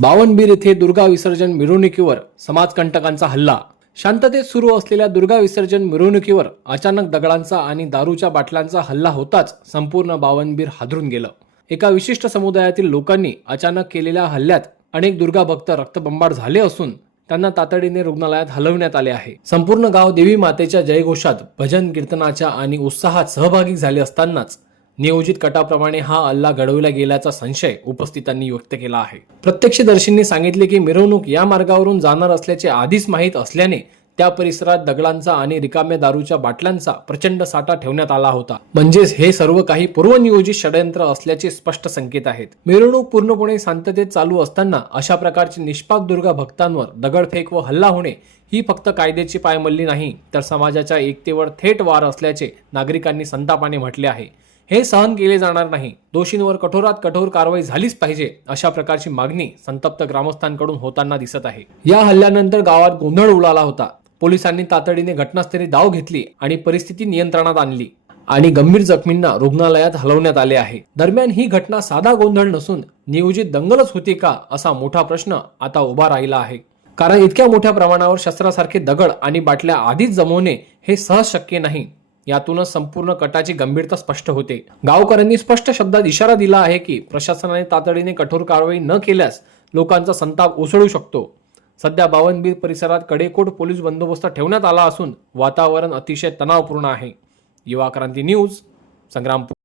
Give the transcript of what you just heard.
बावनबीर येथे दुर्गा विसर्जन मिरवणुकीवर समाजकंटकांचा हल्ला. शांततेत सुरू असलेल्या दुर्गा विसर्जन मिरवणुकीवर अचानक दगडांचा आणि दारूच्या बाटल्यांचा हल्ला होताच संपूर्ण बावनबीर हादरून गेलं. एका विशिष्ट समुदायातील लोकांनी अचानक केलेल्या हल्ल्यात अनेक दुर्गा भक्त रक्तबंबाळ झाले असून त्यांना तातडीने रुग्णालयात हलवण्यात आले आहे. संपूर्ण गाव देवी मातेच्या जयघोषात भजन कीर्तनाच्या आणि उत्साहात सहभागी झाले असतानाच नियोजित कटाप्रमाणे हा हल्ला घडवला गेल्याचा संशय उपस्थितांनी व्यक्त केला आहे. प्रत्यक्षदर्शींनी सांगितले की मिरवणूक या मार्गावरून जाणार असल्याचे आधीच माहीत असल्याने त्या परिसरात दगडांचा आणि रिकाम्या दारूच्या बाटल्यांचा प्रचंड साठा ठेवण्यात आला होता. म्हणजेच हे सर्व काही पूर्वनियोजित षडयंत्र असल्याचे स्पष्ट संकेत आहेत. मिरवणूक पूर्णपणे शांततेत चालू असताना अशा प्रकारचे निष्पाप दुर्गा भक्तांवर दगडफेक व हल्ला होणे ही फक्त कायद्याची पायमल्ली नाही तर समाजाच्या एकतेवर थेट वार असल्याचे नागरिकांनी संतापाने म्हटले आहे. हे सहन केले जाणार नाही. दोषींवर कठोरात कठोर कारवाई झालीच पाहिजे अशा प्रकारची मागणी संतप्त ग्रामस्थांकडून होताना दिसत आहे. या हल्ल्यानंतर गावात गोंधळ उडाला होता. पोलिसांनी तातडीने घटनास्थळी धाव घेतली आणि परिस्थिती नियंत्रणात आणली आणि गंभीर जखमींना रुग्णालयात हलवण्यात आले आहे. दरम्यान ही घटना साधा गोंधळ नसून नियोजित दंगलच होती का असा मोठा प्रश्न आता उभा राहिला आहे. कारण इतक्या मोठ्या प्रमाणावर शस्त्रासारखे दगड आणि बाटल्या आधीच जमवणे हे सहज शक्य नाही. यातूनच संपूर्ण कटाची गंभीरता स्पष्ट होते. गावकऱ्यांनी स्पष्ट शब्दात इशारा दिला आहे की प्रशासनाने तातडीने कठोर कारवाई न केल्यास लोकांचा संताप उसळू शकतो. सध्या बावनबीर परिसरात कडेकोट पोलीस बंदोबस्त ठेवण्यात आला असून वातावरण अतिशय तणावपूर्ण आहे. युवा क्रांती न्यूज संग्रामपूर.